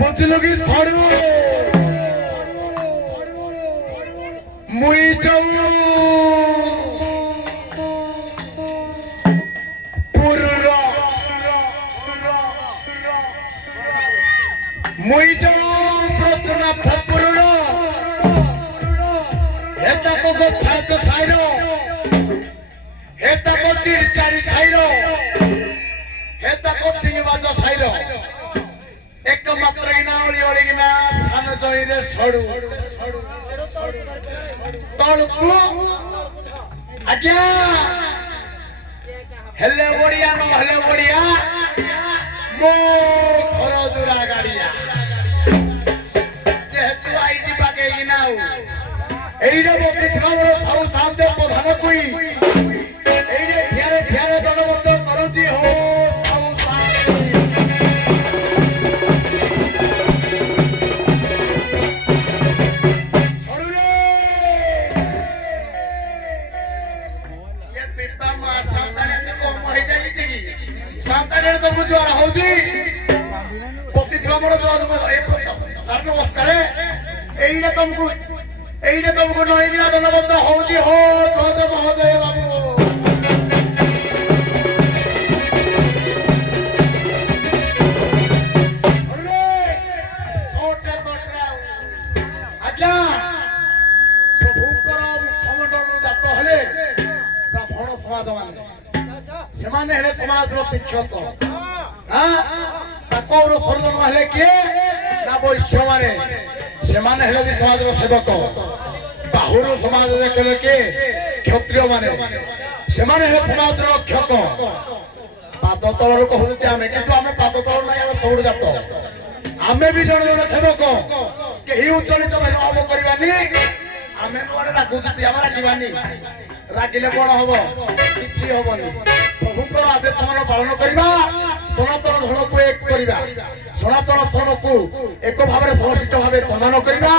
বুঝলো কি সরু মুই যাও পুরর মুই যাও প্রচনাথ পুরর এটা কো ছাইত ছাইরো এটা কো চিড়চাড়ি ছাইরো এটা কো সিংবাজ ছাইরো एकमात्र गिना ओळी ओळी गिना सान जईरे सडू तळपु आज्ञा हेले बढिया न हेले बढिया मो घर दुरा गाडिया जेहेतु आई जी बागे गिनाउ एइडे बसे थिबार साउ साथे प्रधान कोई एइडे थियारे थियारे दलबद्ध करूची हो तो बुझवार होजी बसी थिबा मोर जो सर नमस्कार एइडे तुमको नई गिना धन्यवाद होजी हो जज महोदय बाबू अरे सोटे आज्ञा प्रभुकर मुखमंडल जात हेले ब्राह्मण समाज मान हेले समाज रो शिक्षक ताकोर सर्जन हेले किए ना वैश्य माने से माने हेले भी समाज रो सेवक बाहुर समाज रे केले के क्षत्रिय माने से माने हेले समाज रो रक्षक पाद तळ रो कहउते आमे किंतु आमे पाद तळ नाही आमे सौड जातो आमे भी जण जण सेवक के ही उच्चलित भाई अब करबानी आमे नोडे रागुचती हमरा जीवानी रागिले कोन हबो किछि हबोनी प्रभुकर आदेश मान पालन करिबा सनातन धर्म को एक करिबा सनातन धर्म को एक भाव में समर्पित भाव सम्मान करिबा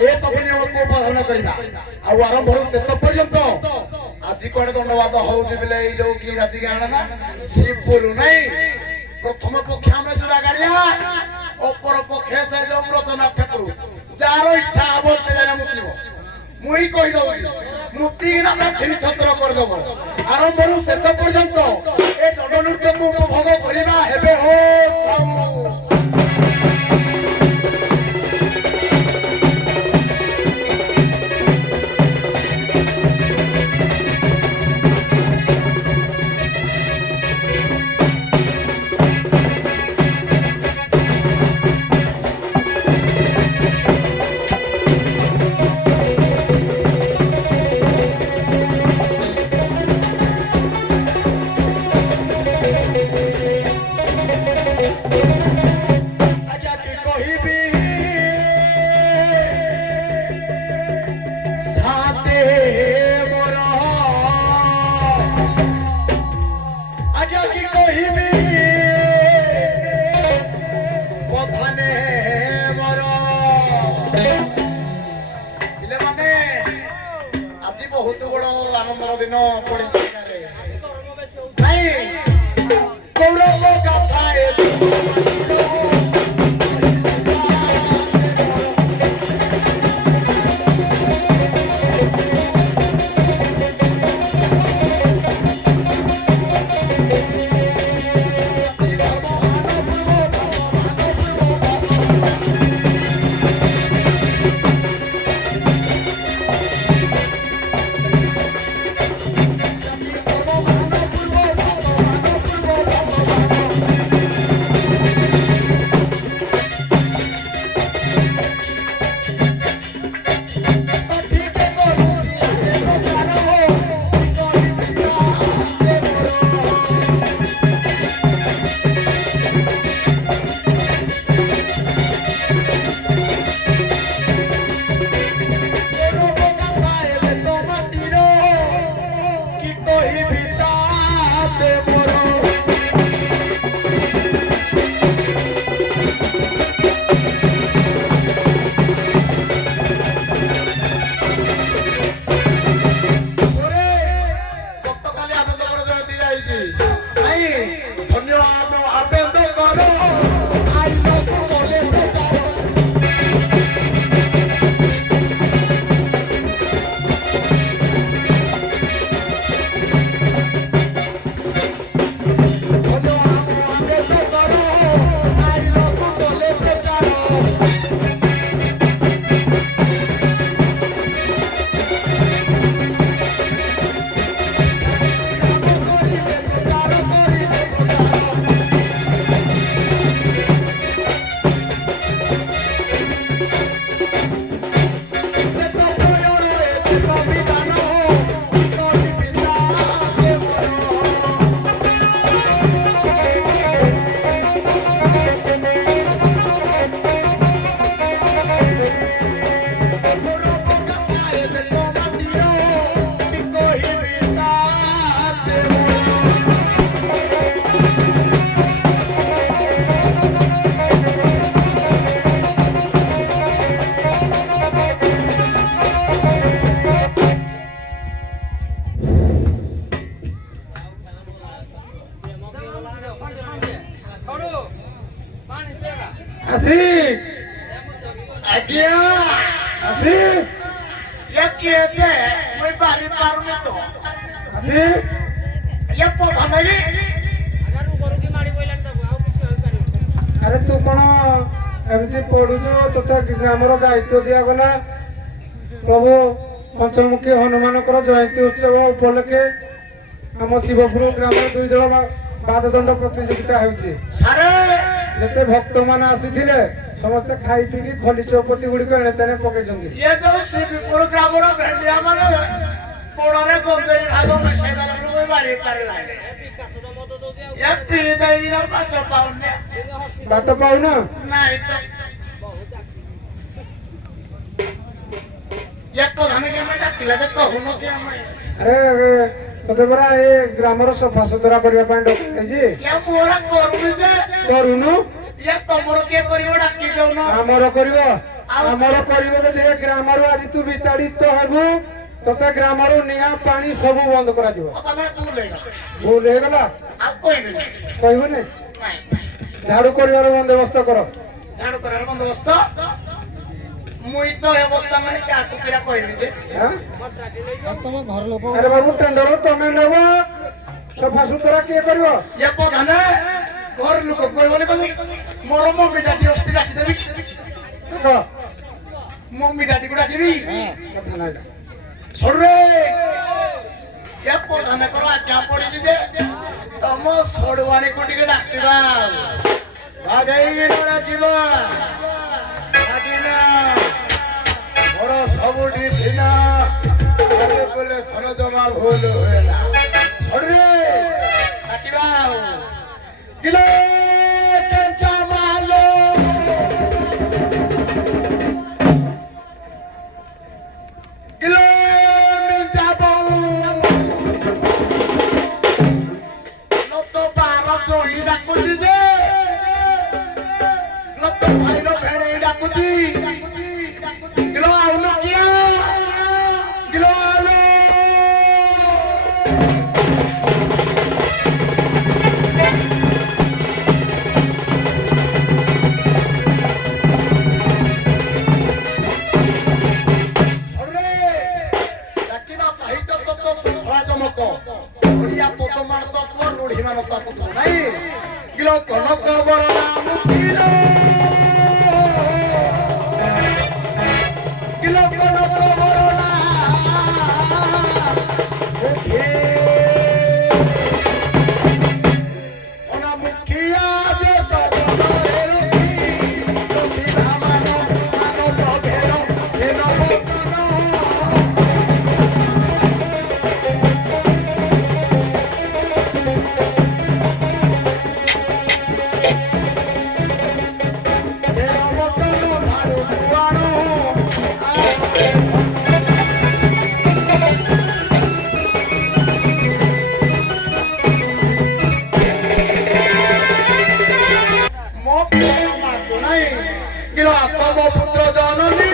ए सब नियम को पालन करिबा आ आरंभ रो शेष पर्यंत आज कोडे दंडवाद होउजी बिले ई जो की राति गाणा ना शिवपुर नहीं प्रथम पक्ष में जुरा गाड़िया अपर पक्ष से जो अमृतनाथपुर जारो इच्छा बोलते जाना मुतिबो मुई कहि दउजी मुक्ति नाम छिन छत्र कर दबो आरंभ रु शेष पर्यंत ए दंड नृत्य को उपभोग करिबा हेबे हो साउ बहुत बड़ आनंदर दिन पड़ी नहीं गौरव गाथा धन्यवाद आबेद करो आई लोग बोले আসি আজ্ঞা আসি ইয়া কি আছে মই বাড়ি পারুনি তো আসি ইয়া পথা নেবি আরে তু কোন এমতি পড়ুଛୁ তোতে গ্রামর দায়িত্ব দিয়াগলা প্রভু পঞ্চমুখী হনুମାନଙ୍କର জয়ନ୍ତୀ ଉତ୍ସବ ଉପଲକ୍ଷେ ଆମ ଶିବପୁର ଗ୍ରାମର 2 ଦଳ ବାଦଦଣ୍ଡ ପ୍ରତିଯୋଗିତା ହେଉଛି। ସାରେ ଯେତେ ଭକ୍ତମାନେ ଆସିଥିଲେ ସମସ୍ତେ ଖାଇ ପିଇକି ଖଲି ଚୌପତି ଗୁଡ଼ିକ ଏଣେ ତେଣେ ପକେଇଛନ୍ତି। ଇଏ ଯୋଉ ଶିବପୁର ଗ୍ରାମର ଭେଣ୍ଡିଆ ମାନେ ପୋଡରେ ଗଞ୍ଜେଇ ଭାଗ ମିଶାଇ ଦେଲା ମୁଁ ବାରି ପାରିଲା ଇଏ ପିଇ ଦେଇକି ନା ବାଟ ପାଉନି ବାଟ ପାଉନ ନାଇଁ ତ ଇଏ ପ୍ରଧାନ କେମିତି ଡାକିଲା ଯେ କହୁନ କି ଆମେ ଆରେ ତତେ ପରା ଏ ଗ୍ରାମର ସଫା ସୁତରା କରିବା ପାଇଁ ଡକାଯାଇଛି। ଇଏ ମୋରା କରୁନି ଯେ କରୁନୁ ଇଏ ତମର କିଏ କରିବ ଡାକି ଦଉନ ଆମର କରିବ ଯଦି ଏ ଗ୍ରାମରୁ ଆଜି ତୁ ବିତାଡ଼ିତ ହେବୁ ତତେ ଗ୍ରାମରୁ ନିଆଁ ପାଣି ସବୁ ବନ୍ଦ କରାଯିବ। ତମେ ଭୁଲ ହେଇଗଲା ଭୁଲ ହେଇଗଲା ଆଉ କହିବିନି କହିବୁନି ନାଇଁ ଝାଡୁ କରିବାର ବନ୍ଦୋବସ୍ତ କର। ଝାଡୁ କରିବାର ବନ୍ଦୋବସ୍ତ ମୁଇଁ ତ ଏ ଅବସ୍ଥା ମାନେ କାହାକୁ କିରା କହିବି ଯେ ଆଁ? ଆରେ ବାବୁ ଟେଣ୍ଡର ତମେ ନେବ ସଫା ସୁତରା କିଏ କରିବ? ଇଏ ପ୍ରଧାନ ଘର ଲୋକ କହିବନି କହୁଛି ମୋର ମମି ଡାଡି ଅସ୍ତି ଡାକିଦେବି ଦେଖ ମମି ଡାଡିକୁ ଡାକିବି କଥା ନାହିଁ ଏଟା। ସରୁରେ ଇଏ ପ୍ରଧାନଙ୍କର ଆଜ୍ଞା ପଡିଛି ଯେ ତମ ସଡୁଆଣୀକୁ ଟିକେ ଡାକିବା ବାଗେଇକିନା ଡାକିବା ଡାକିନା ମୋର ସବୁଠି ଭିନା ବୋଲେ ଧନ ଜମା ଭୁଲ ହୁଏନା ସଡୁରେ ଡାକିବା କିଲୋ କେଞ୍ଚା ମାଲୋ କିଲୋ ମିଞ୍ଚା ବୋଉ ଲୋକ ବାର ଜଣି ଡାକୁଛି ଯେ ଲୋକ ଭାଇର ଭେଣେଇ ଡାକୁଛି କିଲୋ ଆଉନ କିଆ କିଲୋ ଆଉନ ଡାକିବା ସାହିତ୍ୟ ତତ୍ତ୍ୱ ଶୃଙ୍ଖଳା ଜମକ ଓଡ଼ିଆ ପଦ ମାନସ ରୂଢ଼ି ମାନସ ଆସୁଥିବ ନାଇଁ କିଲୋ କନକ ବର ନାମ କିଲୋ କିଲୋ କନକ ବର ଅନା ମୁଖିଆ ଦେଶ ଜନରେ ରୁଖି ରଖିଲା ମାନସ ଘେର ଘେର ବଚନ পুত্র জননী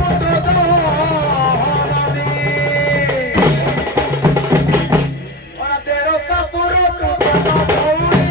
পুত্র জননী ওরা দেড় শাশুর তু সদ ভৌরি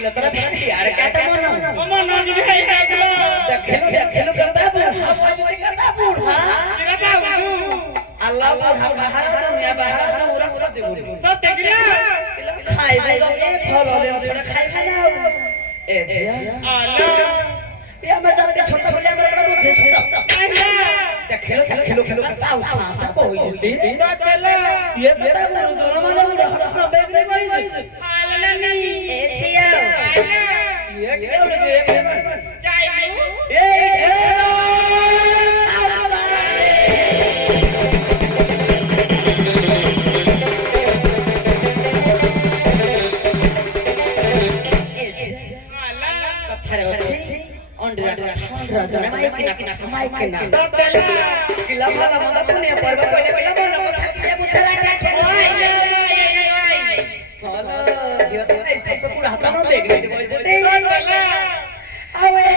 किलो तरह यार क्या तो मनो मनो जी भाई देखलो देखलो करता बूढ़ा मौजूद करता बूढ़ा तेरा बाबू अल्लाह बूढ़ा बाहर दुनिया बाहर पूरा पूरा जीवन सब देखला खाइबे तो के फल होले छोड़ा खाइबे ना ए जिया अल्लाह ये मैं जानते छोटा बोले हमरा बुद्धि छोटा देखलो का साउ साउ को होई सतला ये बेटा दोनों मानो हाथ बैग नहीं कोई हालला नहीं ए जिया ये ढेर लगे चाय ए पत्थर होते अंडरा ठंडा जने माइक ना सतला किला वाला मत पुणे पर्व पहिले पहिला मन को थाकिया बुझरा हालो जियो ते ऐसे तो पूरा हाथ न बेग नहीं बोल जते सतला अवे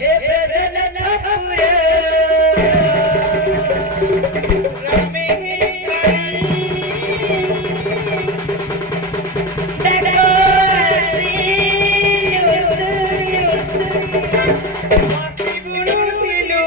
ए बेजन ठकुरे रमे मस्ती बुनु दिलु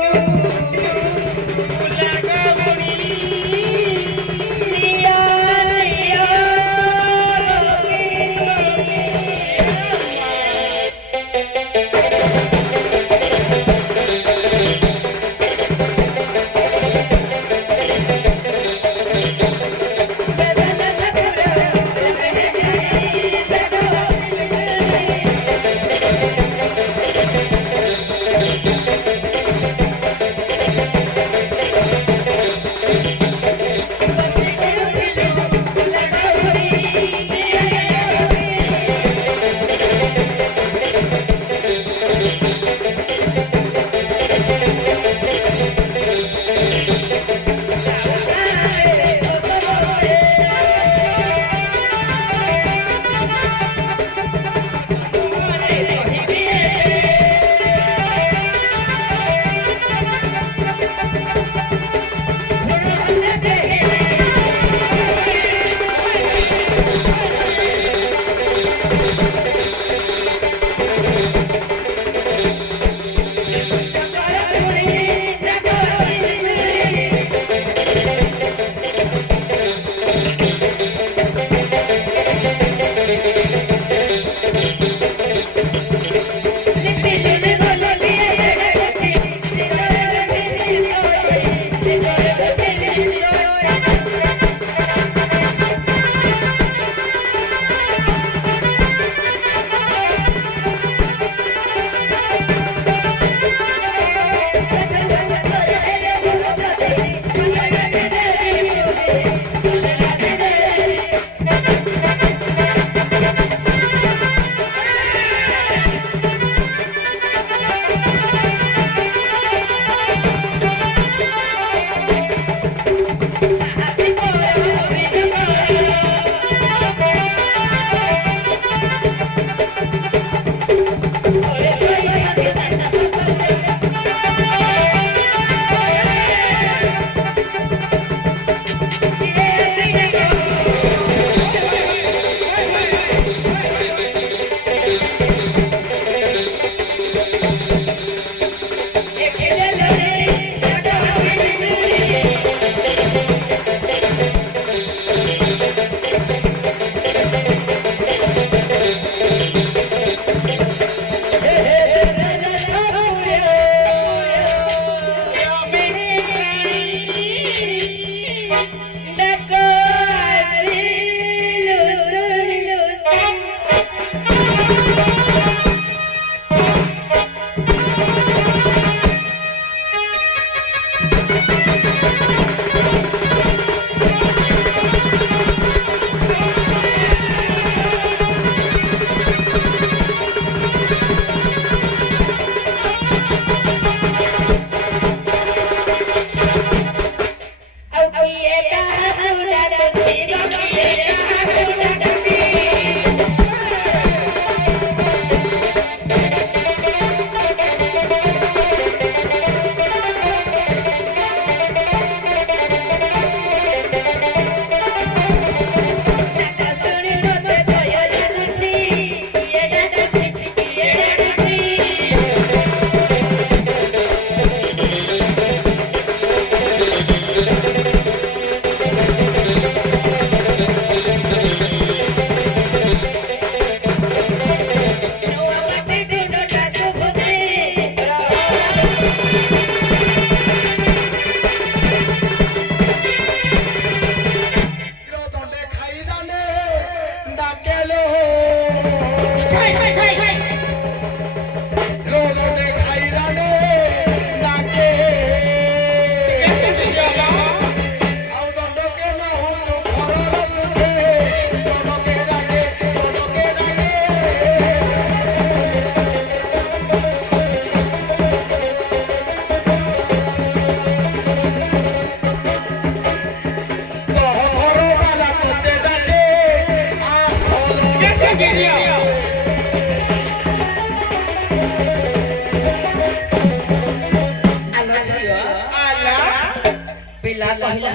ପିଲା କହିଲା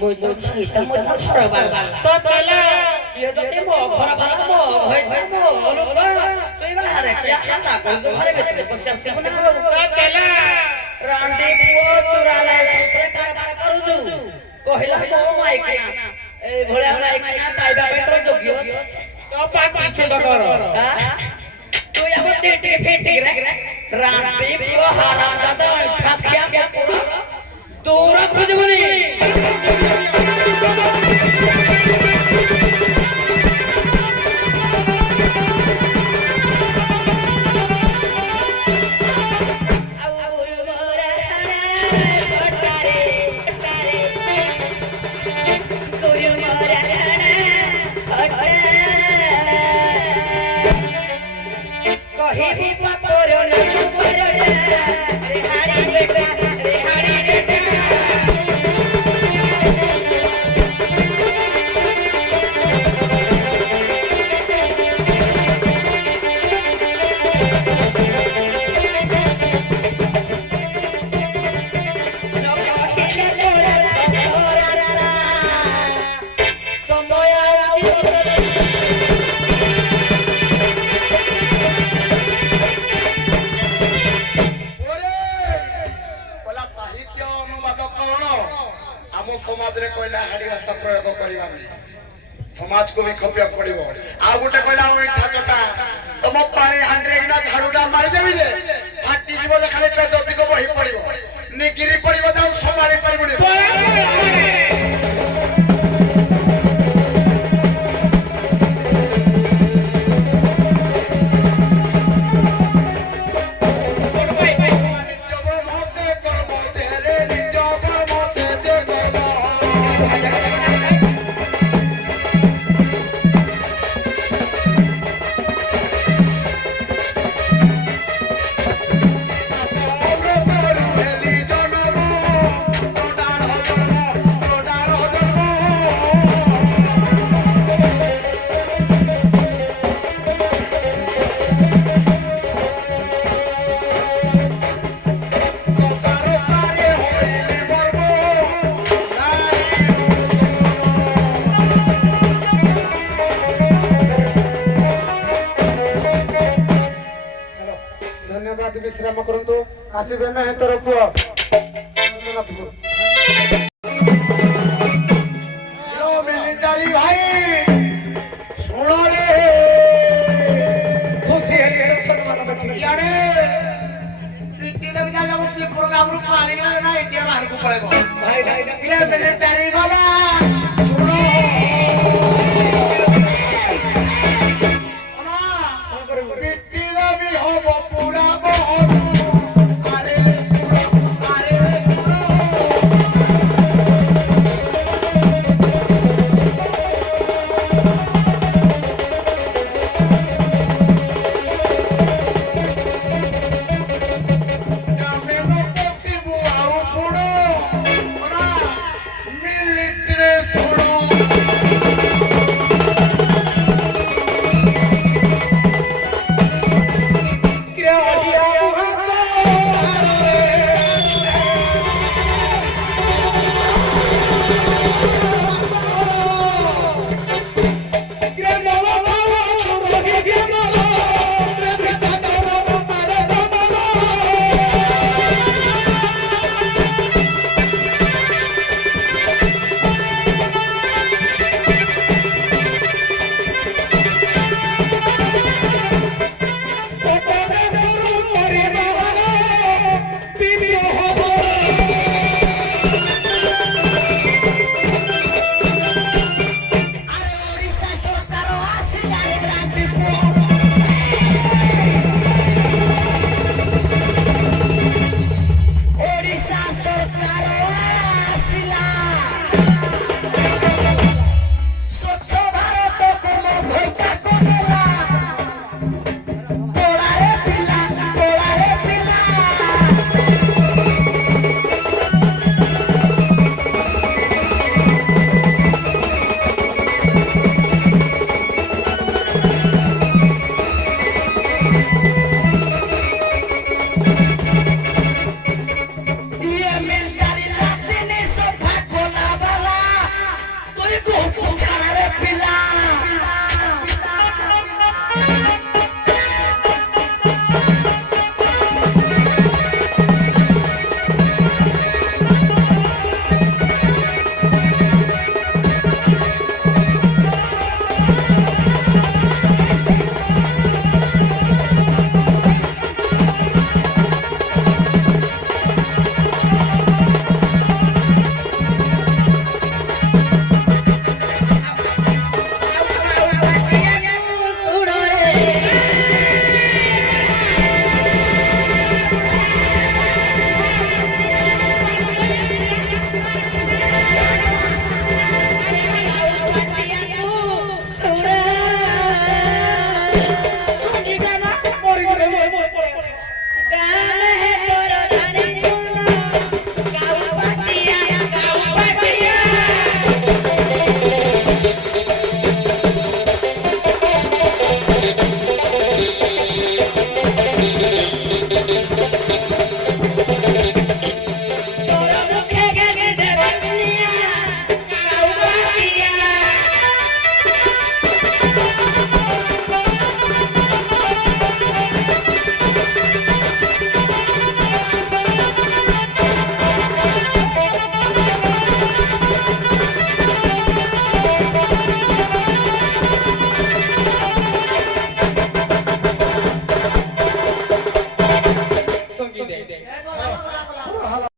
ମୁଁ ତ ଖାଇତା ମୁଁ ତ ଘର ବାଲା ସତେଲା ଇଏ ଯଦି ମୋ ଘର ବାଲା ମୋ ହୋଇଥା ମୋ ଲୋକ ତୁଇ ବାହାରେ ହାତା କରୁଛୁ ଘରେ ଭିତରେ ପଶି ଆସିବୁ ନା ସତେଲା ରାଣ୍ଡି ପୁଅ ଚୁରାଲା ଉପରେ କାରବାର କରୁଛୁ କହିଲା ମୋ ମାଇକିନା এই ভোলা মাইকিনা পাইবা পেটর যোগ্য আছে তো পাটি ছোট কর তুই আমার সিটি ফেটি রে রান্তি পুরো হারাম দাদা খাখিয়া কে পুরো দূর খুঁজবনি ସମାଜରେ କହିଲା ହାଡି ଭାଷା ପ୍ରୟୋଗ କରିବାନି ସମାଜକୁ ବି ଖପିବାକୁ ପଡିବ ଆଉ ଗୋଟେ କହିଲା ଇଠା ଚଟା ତମ ପାଣି ହାଣ୍ଡିରେ କିନା ଝାଡୁଟା ମାରିଦେବି ଯେ ଫାଟି ଯିବ ଯେ ଖାଲି ପେଟ ଅଧିକ ବହି ପଡିବ ନିଗିରି ପଡିବ ଯେ ଆଉ ସମ୍ଭାଳି ପାରିବୁନି धन्यवाद विश्राम करंतु आसिबे में तोर पुआ हेलो मिलिटारी भाई सुनो रे खुशी है ये सम्मान बखी यारे पिटी दे बिना जब से प्रोग्राम रू पानी ना इंडिया बाहर को पड़ेगा भाई भाई ये मिलिटारी वाला